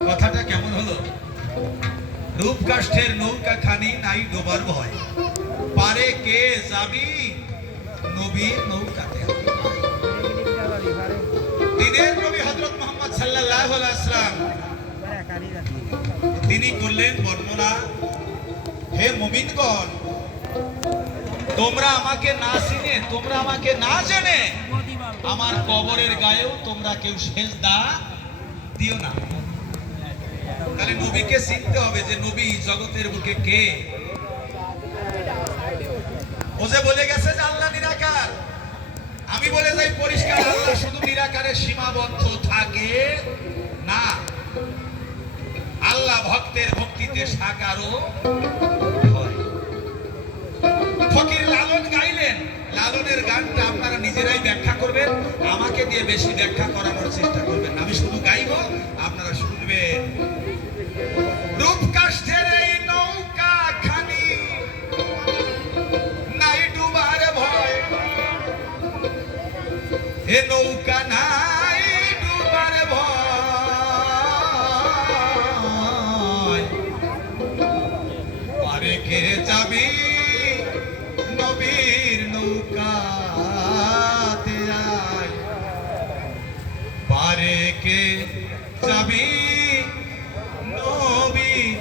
কথাটা কেমন হলো? রূপ কাষ্ঠের নৌকা খানি নাই ডোবার ভয়, পারে কে যাবি নবীর নৌকাতে। দিনের নবী হযরত মুহাম্মদ সাল্লাল্লাহু আলাইহি ওয়াসাল্লাম তিনি করলেন বর্ণনা, হে মুমিনগণ, তোমরা আমাকে না চিনে, তোমরা আমাকে না জেনে আমার কবরের গায়েও তোমরা কেউ সেজদা দিও না। তাহলে নবীকে চিনতে হবে যে নবী জগতের বুকে কে। ও যে বলে গেছে যে আল্লাহ নিরাকার, আমি বলে যাই পরিষ্কার, আল্লাহ শুধু নিরাকারে সীমাবদ্ধ থাকে না, আল্লাহ ভক্তের ভক্তিতে সাকারও হয়। ফকির লালন গাইলেন, লালনের গানটা আপনারা নিজেরাই ব্যাখ্যা করবেন, আমাকে দিয়ে বেশি ব্যাখ্যা করানোর চেষ্টা করবেন। আমি শুধু গাইব, আপনারা শুনবেন। রূপ কাষ্ঠের এই নৌকা খানি নাই ডুবার ভয়, এ নৌকা নাই ডুবার ভয়, পারে কে যাবি নবীর নৌকাতে আয়, পারে কে যাবি নবীর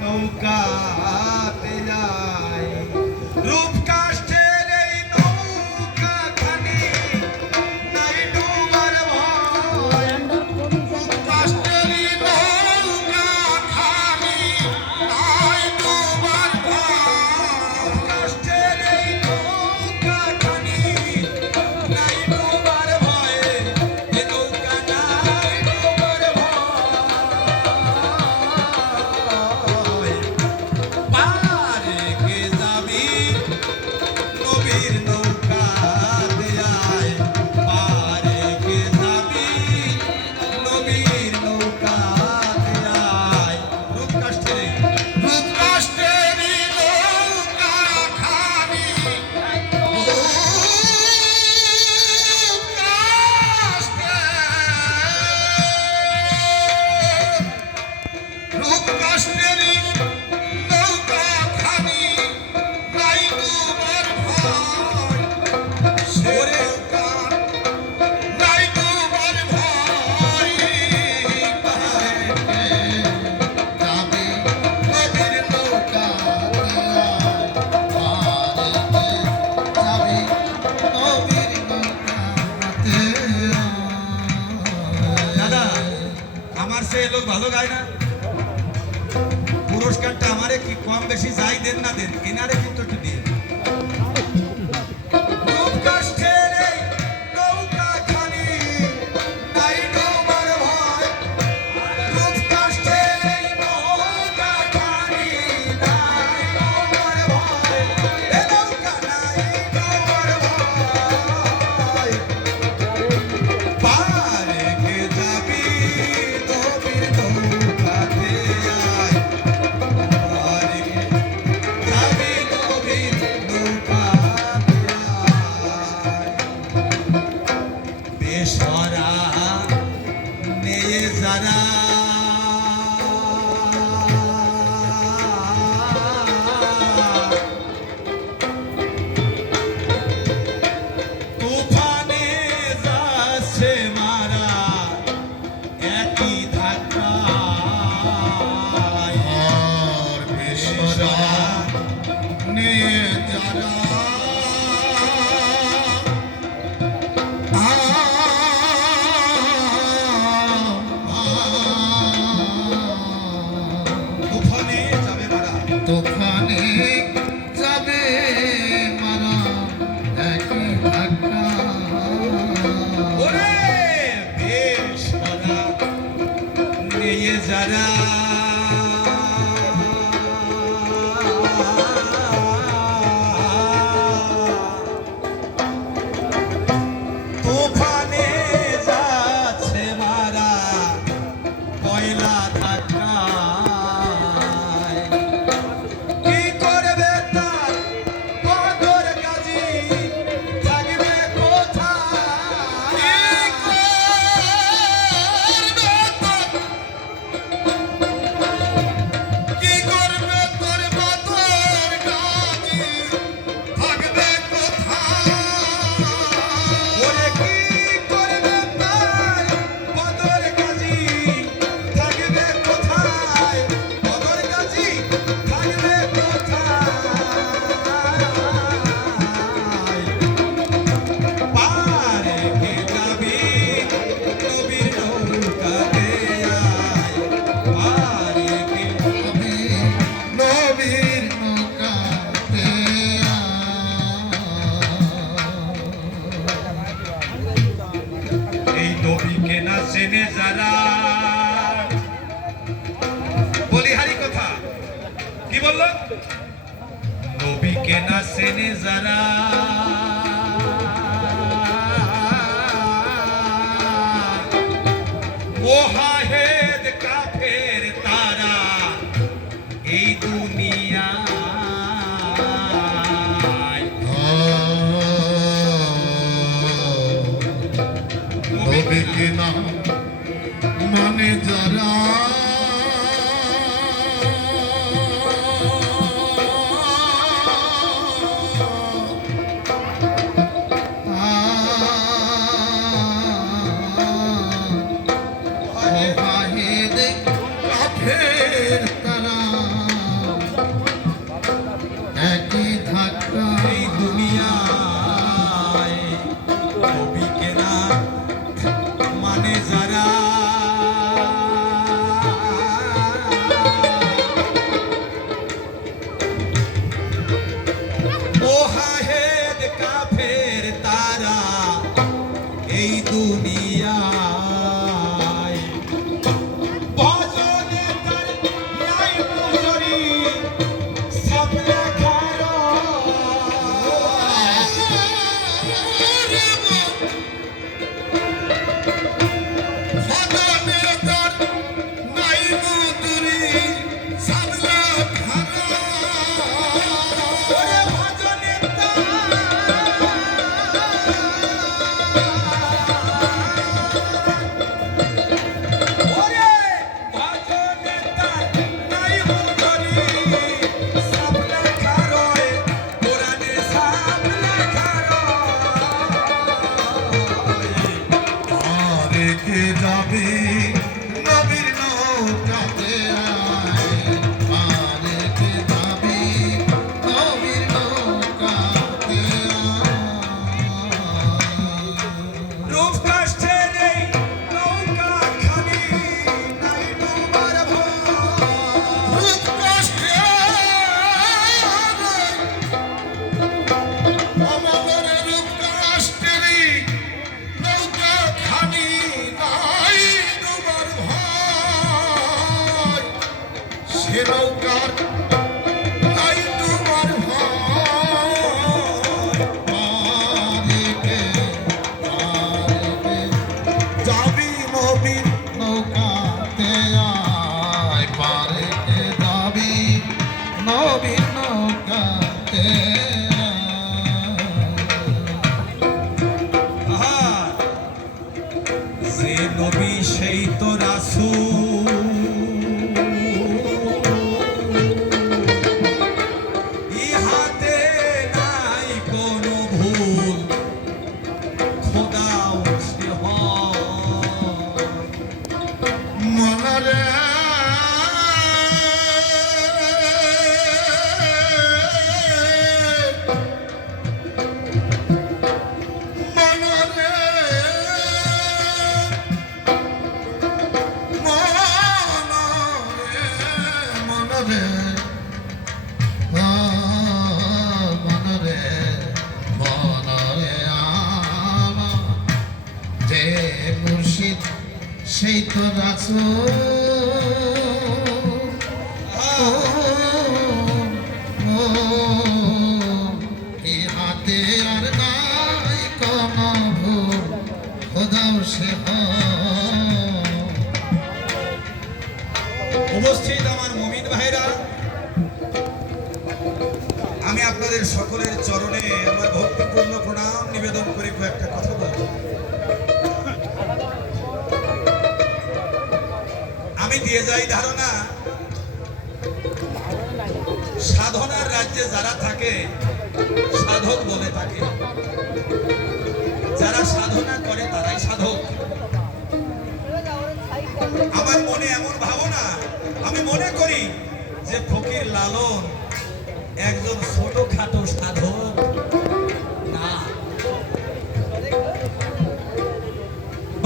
নৌকাতে আয়। রূপ কাষ্ঠের এই নৌকা খানি নাই ডুবার ভয়, রূপ কাষ্ঠের এই নৌকা খানি নাই ডুবার ভয়, কাষ্ঠের এই নৌকা খানি নাই ডুবার ভয়, এ নৌকা নাই ডুবার ভয়, পারে কে যাবি নবীর নৌকাতে আয়, পারে কে যাবি নবীর নৌকাতে আয়। রূপ কাষ্ঠের নৌকা খানি, রূপ কাষ্ঠের নৌকা খানি নাই ডুবার ভয়, সরে নাই ডুবার ভয়, পারে কে যাবি নবীর নৌকাতে আয়, পারে কে যাবি নবীর নৌকাতে আয়। দাদা, আমার সে লোক ভালো গায় না, পুরস্কারটা আমারে কি কম বেশি যাই দেন না দেন, এনারে কিন্তু একটু দিয়ে। রূপ কাষ্ঠের এই নৌকা খানি নাই ডোবার ভয়, রূপ কাষ্ঠের এই নৌকা খানি নাই ডোবার ভয়, এ নৌকা নাই ডোবার ভয়, পারে কে যাবি নবীর নৌকাতে আয়, পারে কে যাবি নবীর নৌকাতে আয়। বেসরা নেয়ে যারা তুফানে যাচ্ছে মারা একই ধাক্কায়, আর বেসরা নিয়ে যারা তুফানে যাবে মারা, তুফানে যাবে মারা একই ধাক্কা, ওরে বেসরা নিয়ে যারা তুফানে যাচ্ছে মারা কয়লা ধাক্কায়, কি করবে তার কদর গাজী থাকবে কোথায়, কি করবে তার না চেনে যারা মোহাহেদ কাফের তারা এই দুনিয়ায় নবীকে না মানে যারা একই ধাক্কা এই দুনিয়ায় নবীকে না মানে যারা মোহাহেদ কাফের তারা এই দুনিয়ায় ভজনে তার নাই মজুরি সব লেখার ওরে ভজনে ওরে ভজনে তার নাই মজুরি সব লেখার কোরআনে সব লেখার রেখে যাবে নবীর নৌকাতে রেখে যাবে নবীর নৌকাতে রূপ কাষ্ঠের এই নৌকা খানি নাই ডুবার ভয় আমাদের রূপ কাষ্টেরই নৌকা খানি নাই ডুবার ভয় সে নৌকার নাই ডুবার ভয় পারেকে যাবি নবীর নৌকাতে আয় পারেকে যাবি নবীর নৌকাতে আহা, যে নবী সেই তো রাসূল ইহাতে নাই কোনো ভুল খোদাও সে হয় মনরে মনরে মনরে মনরে মনরে আমার যে মুর্শিদ সেই তো হাতে আর নাই কোন ভুল খোদাও সে উপস্থিত আমার মুমিন ভাইরা, আমি আপনাদের সকলের চরণে আমার ভক্তিপূর্ণ প্রণাম নিবেদন করে কয়েকটা কথা বলবো। আমি দিয়ে যাই ধারণা, সাধনার রাজ্যে যারা থাকে সাধক বলে থাকে, যারা সাধনা করে তারাই সাধক। আমার মনে এমন ভাবনা, আমি মনে করি যে ফকির লালন একজন ছোটখাটো সাধক না।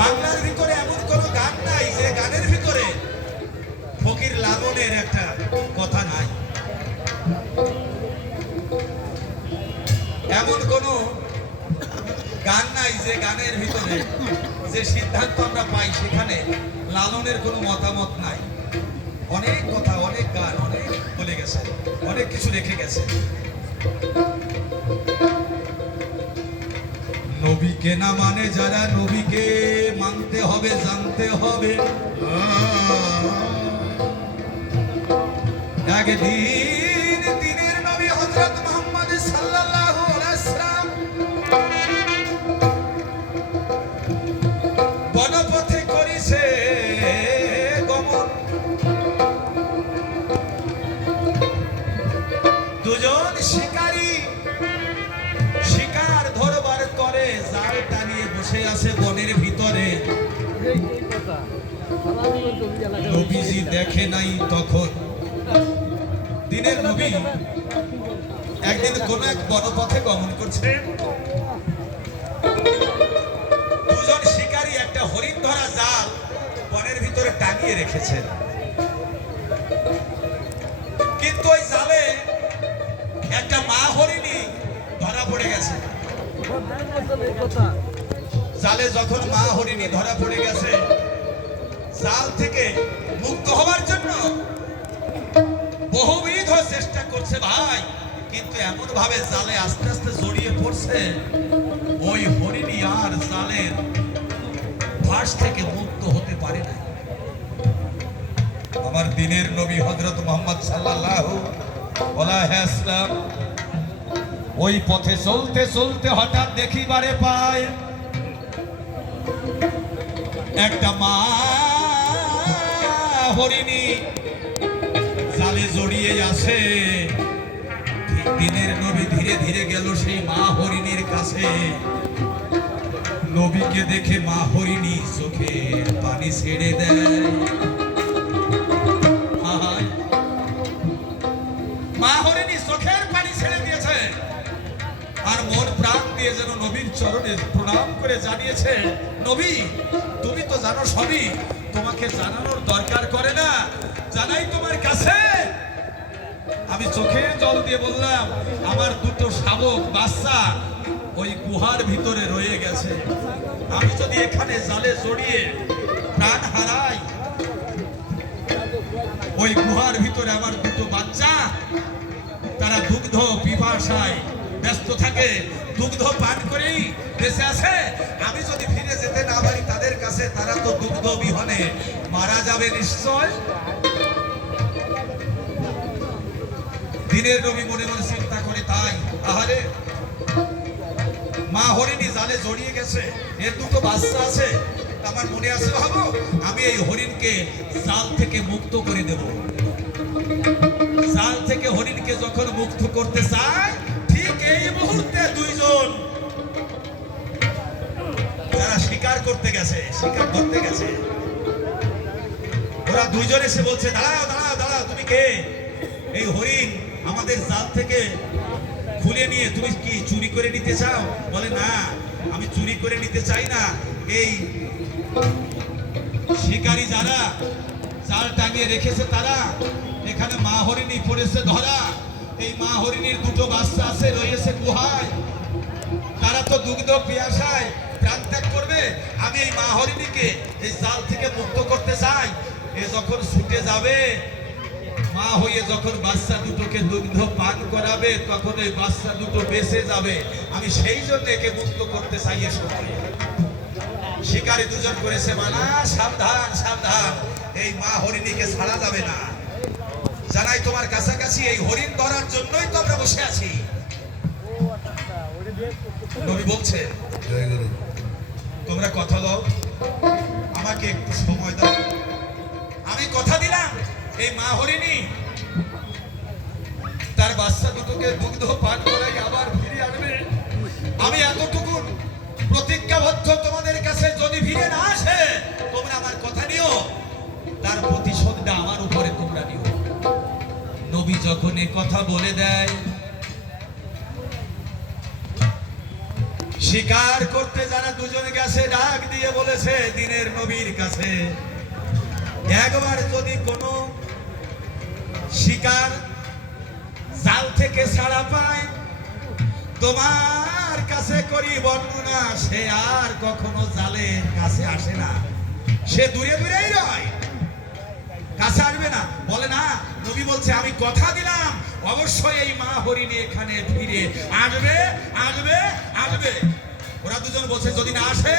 বাংলার ভিতরে এমন কোন গান নাই যে গানের ভিতরে ফকির লালনের একটা কথা নাই। এমন কোন গান নাই যে গানের ভিতরে যে সিদ্ধান্ত আমরা পাই সেখানে লালনের কোনো মতামত নাই। অনেক কথা, অনেক গান, অনেক বলে গেছে, অনেক কিছু রেখে গেছে। নবীকে না মানে যারা, নবীকে মানতে হবে, জানতে হবে। একদিন দিনের নবী হযরত মুহাম্মদ সাল্লাল্লাহু আলাইহি সাল্লাম বনপথে করিছে গমন। দুজন শিকারী শিকার ধরবার তরে জাল টানিয়ে বসে আছে বনের ভিতরে। নবীজি দেখে নাই তখন। দিনের নবী একদিন কোন এক বনপথে গমন করছে। দুজন শিকারী একটা হরিণ ধরা জাল বনের ভিতরে টাঙিয়ে রেখেছেন, কিন্তু ওই জালে একটা মা হরিণী ধরা পড়ে গেছে। জালে যখন মা হরিণী ধরা পড়ে গেছে, জাল থেকে মুক্ত হবার জন্য বহুবিধ চেষ্টা করছে ভাই, কিন্তু এমন ভাবে জালে আস্তে আস্তে জড়িয়ে পড়ছে, ওই হরিণী আর জালের ফাঁস থেকে মুক্ত হতে পারে না। আমার দিনের নবী হযরত মুহাম্মদ সাল্লাল্লাহু আলাইহি ওয়াসাল্লাম ওই পথে চলতে চলতে হঠাৎ দেখিবারে পায় একটা মা হরিণী জালে জড়িয়ে আছে। দিনের নবী ধীরে ধীরে গেল সেই মা হরিণীর কাছে। নবীকে দেখে মা হরিণী চোখের পানি ছেড়ে দেয়। মা হরিণী চোখের পানি ছেড়ে দিয়েছে আর মন প্রাণ দিয়ে যেন নবীর চরণে প্রণাম করে জানিয়েছে, নবী তুমি তো জানো সবই, তোমাকে জানানোর দরকার করে না, জানাই তোমার কাছে। আমি চোখের জল দিয়ে বললাম, আমার দুটো শাবক বাচ্চা ওই গুহার ভিতরে রয়ে গেছে। আমি যদি এখানে জালে জড়িয়ে প্রাণ হারাই, ওই গুহার ভিতরে আমার দুটো বাচ্চা, তারা দুগ্ধ পিপাসায় ব্যস্ত থাকে, দুগ্ধ পান করেই বেঁচে আছে। আমি যদি ফিরে যেতে না পারি তাদের কাছে, তারা তো দুগ্ধ বিহনে মারা যাবে নিশ্চয়। দিনের নবী মনে মনে চিন্তা করে, তাই আহারে মা হরিণী জালে জড়িয়ে গেছে, এর দুটো বাচ্চা আছে, আমার মনে আছে ভাবো আমি এই হরিণকে জাল থেকে মুক্ত করে দেব। জাল থেকে হরিণকে যখন মুক্ত করতে চায়, ঠিক এই মুহূর্তে দুইজন যারা শিকার করতে গেছে, শিকার ধরতে গেছে, ওরা দুইজন এসে বলছে, দাঁড়াও দাঁড়াও দাঁড়াও, তুমি কে? এই হরিণ আমাদের জাল থেকে খুলে নিয়ে তুমি কি চুরি করে নিতে চাও? বলে না, আমি চুরি করে নিতে চাই না। এই শিকারী যারা জাল টাঙিয়ে রেখেছে, তারা এখানে মা হরিণী পড়েছে ধরা। এই মা হরিণীর দুটো বাচ্চা আছে, রয়েছে গুহায়, তারা তো দুগ্ধ পিয়াসায় প্রাণ ত্যাগ করবে। আমি এই মা হরিণীকে এই জাল থেকে মুক্ত করতে চাই। এ যখন ছুটে যাবে, মা হয়ে যখন বাচ্চা দুটোকে দুগ্ধ পান করাবে, তখন এই বাচ্চা দুটো বেঁচে যাবে। আমি সেই জন্য একে মুক্ত করতে চাই। এ সময় শিকারী দুজন করেছে মানা, সাবধান সাবধান, এই মা হরিণীকে ছাড়া যাবে না। জানাই তোমার কাছাকাছি এই হরিণ ধরার জন্যই তো আমরা বসে আছি। নবী বলছে, তোমরা কথা দাও, আমাকে একটু সময় দাও। আমি কথা দিলাম, এই মা হরিণী তার বাচ্চা দুটোকে দুগ্ধ পান করাই আবার ফিরে আসবে। আমি এতটুকু প্রতিজ্ঞাবদ্ধ তোমাদের কাছে, যদি ফিরে না আসে তোমরা আমার কথা নিও, তার প্রতিশোধটা আমার উপরে তোমরা নিও। নবী যখন এই কথা বলে দেয়, শিকার করতে যারা দুজন গেছে, ডাক দিয়ে বলেছে দিনের নবীর কাছে, একবার যদি কোনো শিকার জাল থেকে ছাড়া পায়, তোমার কাছে করি বর্ণনা, সে আর কখনো জালের কাছে আসে না, সে দূরে দূরেই রয়, কাছে আসবে না। বলে না, নবী বলছে আমি কথা দিলাম অবশ্যই এই মা হরিণী এখানে ফিরে আসবে আসবে আসবে। ওরা দুজন বলছে যদি না আসে,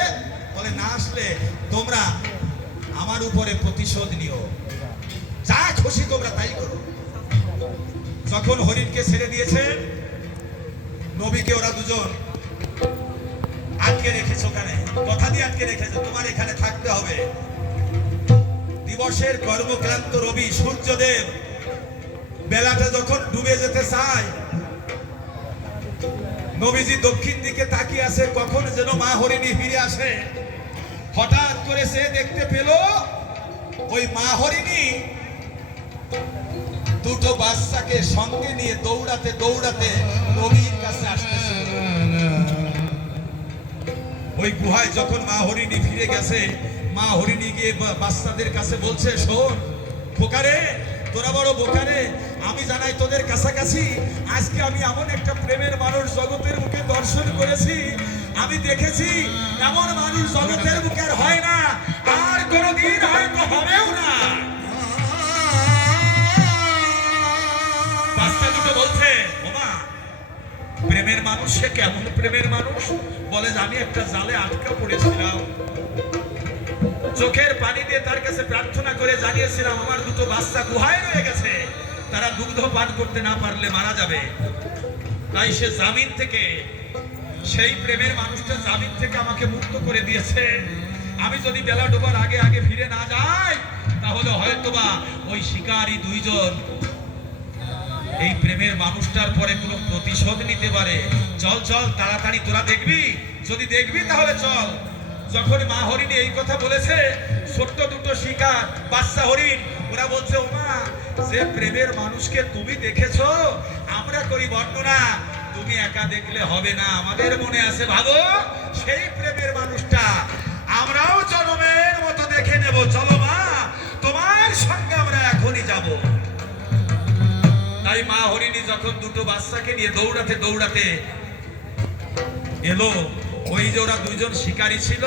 বলে না আসলে তোমরা আমার উপরে প্রতিশোধ নিও, যা খুশি তোমরা তাই করো। যখন হরিণকে ছেড়ে দিয়েছেন, নবীকে ওরা দুজন আটকে রেখেছে, ওখানে কথা দিয়ে আটকে রেখেছে, তোমার এখানে থাকতে হবে। দিবসের কর্মক্লান্ত রবি সূর্যদেব বেলাটা যখন ডুবে যেতে চায়, নবীজি দক্ষিণ দিকে তাকিয়ে আছে, কখন যেন মা হরিণী ফিরে আসে। হঠাৎ করে সে দেখতে পেল ওই মা হরিণী দুটো বাচ্চাকে সঙ্গে নিয়ে দৌড়াতে দৌড়াতে নবীর কাছে আসতেছে। ওই গুহায় যখন মা হরিণী ফিরে গেছে, মা হরিণী গিয়ে বাচ্চাদের কাছে বলছে, শোন খোকারে, তোরা বড় বোকারে, আমি জানাই তোদের কাছাকাছি আজকে আমি এমন একটা প্রেমের মানুষ জগতের মুখে দর্শন করেছি, আমি দেখেছি এমন মানুষ জগতের মুখে আর হয় না, আর কোনোদিন হয়তো হবেও না। বাচ্চা দুটো বলছে, ওমা প্রেমের মানুষ, সে কেমন প্রেমের মানুষ? বলে যে আমি একটা জালে আটকা পড়েছিলাম, চোখের পানি দিয়ে তার কাছে প্রার্থনা করে জানিয়েছিলাম আমার দুটো বাচ্চা গুহায় রয়ে গেছে, তারা দুগ্ধ পান করতে না পারলে মারা যাবে। তাই সে জামিন থেকে, সেই প্রেমের মানুষটা জামিন থেকে আমাকে মুক্ত করে দিয়েছে। আমি যদি বেলা ডোবার আগে আগে ফিরে না যাই, তাহলে হয়তোবা ওই শিকারী দুইজন এই প্রেমের মানুষটার পরে কোনো প্রতিশোধ নিতে পারে। চল চল তাড়াতাড়ি, তোরা দেখবি, যদি দেখবি তাহলে চল। যখন মা হরিণী এই কথা বলেছে, ছোট্ট দুটো শিকার বাচ্চা হরিণ ওরা বলছে, ওমা যে প্রেমের মানুষকে তুমি দেখেছো, আমরা করি বর্ণনা, তুমি একা দেখলে হবে না, আমাদের মনে আছে ভালো সেই প্রেমের মানুষটা, আমরাও জনমের মতো দেখে নেব। চলো মা, তোমার সঙ্গে আমরা এখনই যাব। তাই মা হরিণী যখন দুটো বাচ্চাকে নিয়ে দৌড়াতে দৌড়াতে এলো, ওই যে ওরা দুইজন শিকারী ছিল,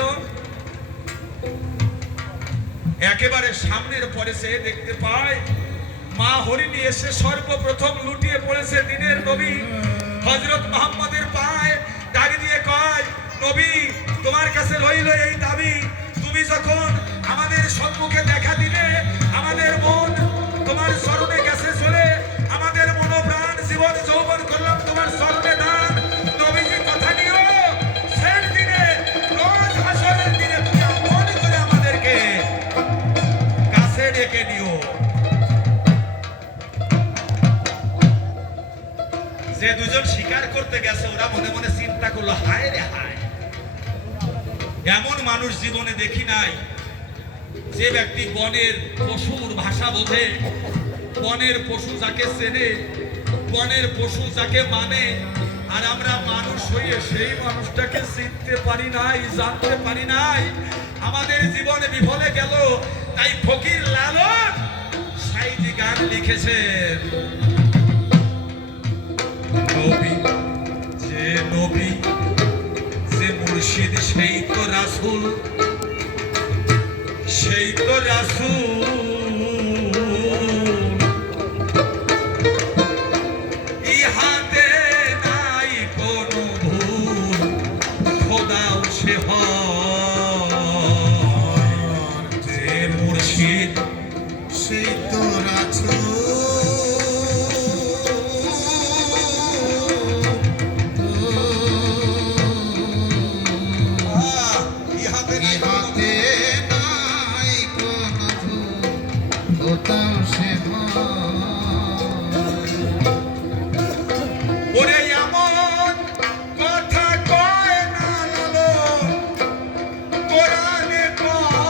একেবারে সামনের পরে সে দেখতে পায় মা হরিণী এসে সর্বপ্রথম লুটিয়ে পড়েছে দিনের নবী হযরত মুহাম্মদের পায়ে, ডাক দিয়ে কয়, নবী তোমার কাছে রইল এই দাবি, তুমি যখন আমাদের সম্মুখে দেখা দিলে, আমাদের মন তোমার চরণে গেছে চলে, আমাদের মনোপ্রাণ জীবন যৌবন করলাম তোমার চরণে দান। নবীজি কথা নিও, শেষ দিনে রোজ হাসরের দিনে তুমি আপন করে আমাদেরকে কাছে ডেকে নিও। যে দুজন শিকার করতে গেছে, ওরা মনে মনে চিন্তা করলো, হায় রে হায়, এমন মানুষ জীবনে দেখি নাই, যে ব্যক্তি বনের পশুর ভাষা বোঝে, বনের পশু যাকে চেনে, বনের পশু যাকে মানে, আর আমরা মানুষ হয়ে সেই মানুষটাকে চিনতে পারি নাই, জানতে পারি নাই, আমাদের জীবনে বিফলে গেল। তাই ফকির লালন সাইজি গান লিখেছেন, নবী যে নবী, যে মুর্শিদ সেই তো রাসূল, সেই তো রাসূল, ইহাতে নাই কোনো ভুল, খোদাও সে হয়, যে মুর্শিদ সেই তো রাসূল। ইহাতে ইহাতে নাই কোনো ভুল, খোদাও সে ওরে এমন কথা কয় না লালন, কোরআনে কয়,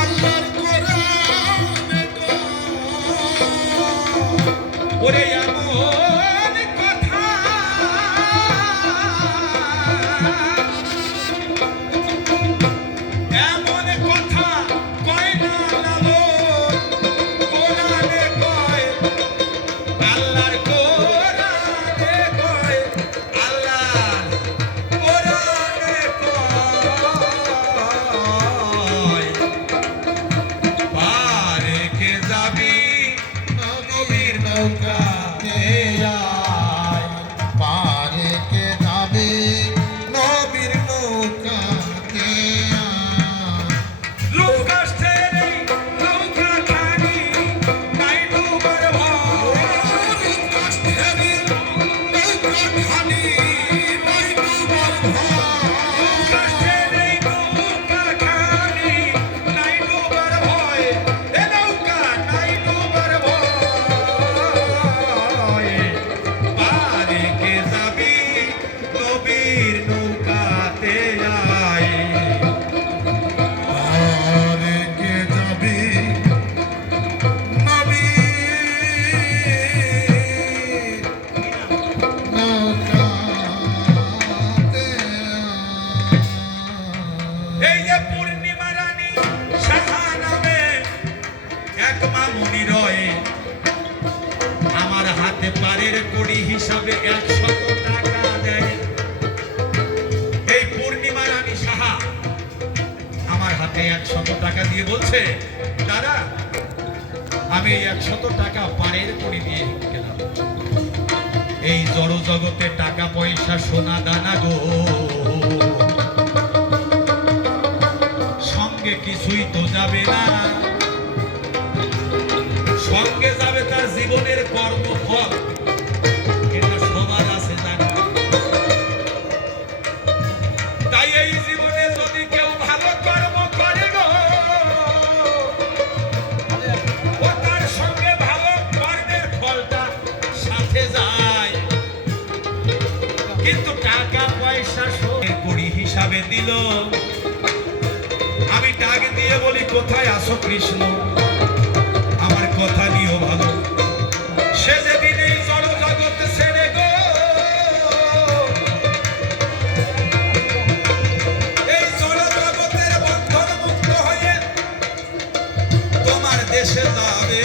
আল্লাহর কোরআন মনি রয় আমার হাতে পারের কড়ি হিসাবে 100 টাকা দেয়। এই পূর্ণিমা রানী সাহা আমার হাতে 100 টাকা দিয়ে বলছে, দাদা আমি 100 টাকা পারের কড়ি দিয়ে গেলাম। এই জড় জগতে টাকা পয়সা সোনা দানা গো সঙ্গে কিছুই তো যাবে না, সঙ্গে যাবে তার জীবনের কর্মফল। এটা সমাজ আছে জানা। তাই এই জীবনে যদি কেউ ভালো কর্ম করে গো ও তার সঙ্গে ভালো কর্মের ফলটা সাথে যায়। কিন্তু টাকা পয়সা সঙ্গে করি হিসাবে দিল। আমি ডাক দিয়ে বলি, কোথায় আসো কৃষ্ণ, আমার কথা নিও ভালো। সে যেদিন এই জড় জগৎ ছেড়ে গো এই জড় জগতের বন্ধন মুক্ত হয়ে তোমার দেশে যাবে,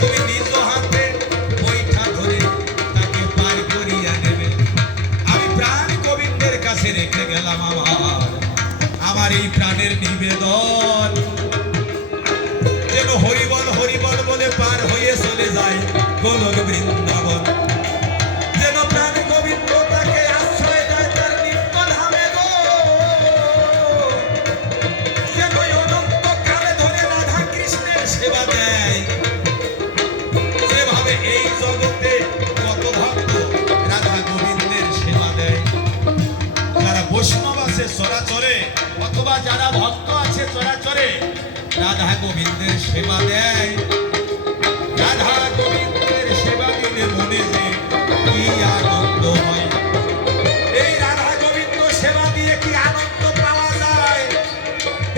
তুমি নিজ হাতে বৈঠা ধরে তাকে পার করিয়া নেবে। আমি প্রাণ গোবিন্দের কাছে রেখে গেলাম আমার এই প্রাণের নিবেদন, যেন হরিবল হরিবল বলে পার হয়ে চলে যায় গোলক বৃন্দাবন। যেন প্রাণ গোবিন্দ তাকে আশ্রয় দেয় তার নিত্য ধামে গো। যেন অনন্ত কালে ধরে রাধা কৃষ্ণের সেবা দেয়। যেভাবে এই জগতে কত ভক্ত রাধা গোবিন্দের সেবা দেয়। যারা বৈষ্ণব আছে চরাচরে অথবা যারা ভক্ত আছে চরাচরে রাধা গোবিন্দের সেবা দেয়। রাধা গোবিন্দের সেবা দিলে মনে যে কি আনন্দ হয়। এই রাধা গোবিন্দ সেবা দিয়ে কি আনন্দ পাওয়া যায়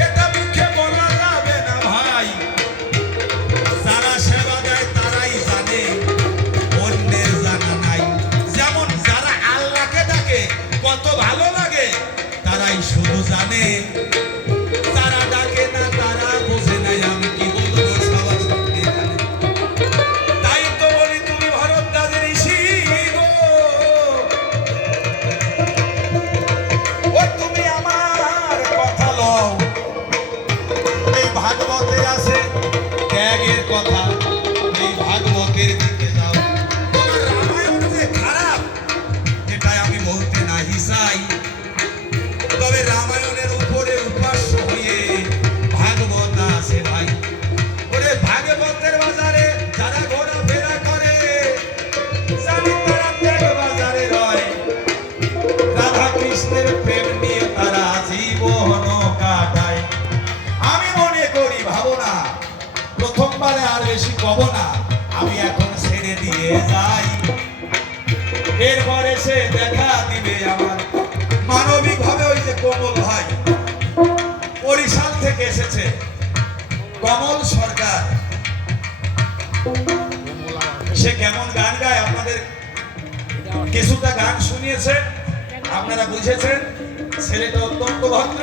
এটা মুখে বলা যাবে না ভাই। যারা সেবা দেয় তারাই জানে, অন্যের জানা নাই। যেমন যারা আল্লাহকে ডাকে কত ভালো লাগে তারাই শুধু জানে, তারা ডাকে না তারা বোঝে নাই। আমি কি বলবো সবার সামনে এখানে। তাই তো বলি তুমি ভরদ্বাজের ঋষি গো, ও তুমি আমার কথা লও। এই ভাগবতে আছে ত্যাগের কথা, এই ভাগবতের দিকে যাও। তোমার রামায়ণ যে খারাপ এটাই আমি বলতে নাহি চাই, তবে রামায়ণের উপরে উপাস্য হয়ে ভাগবত আছে ভাই। ওরে ভাগবতের বাজারে যারা ঘোরাফেরা করে জানি তারা ত্যাগ বাজারে রয়। রাধা কৃষ্ণের প্রেম নিয়ে তারা জীবন কাটায়। আমি মনে করি ভাবনা প্রথমবারে আর বেশি কব না, আমি এখন ছেড়ে দিয়ে যাই। এরপরে সে দেখা দিবে আমার মানবিক ভাবে ওই যে কমল ভাই বরিশাল থেকে এসেছে, কমল সরকার। সে কেমন গান গায় আপনাদের কিছুটা গান শুনিয়েছে, আপনারা বুঝেছেন। ছেলেটা অত্যন্ত ভদ্র।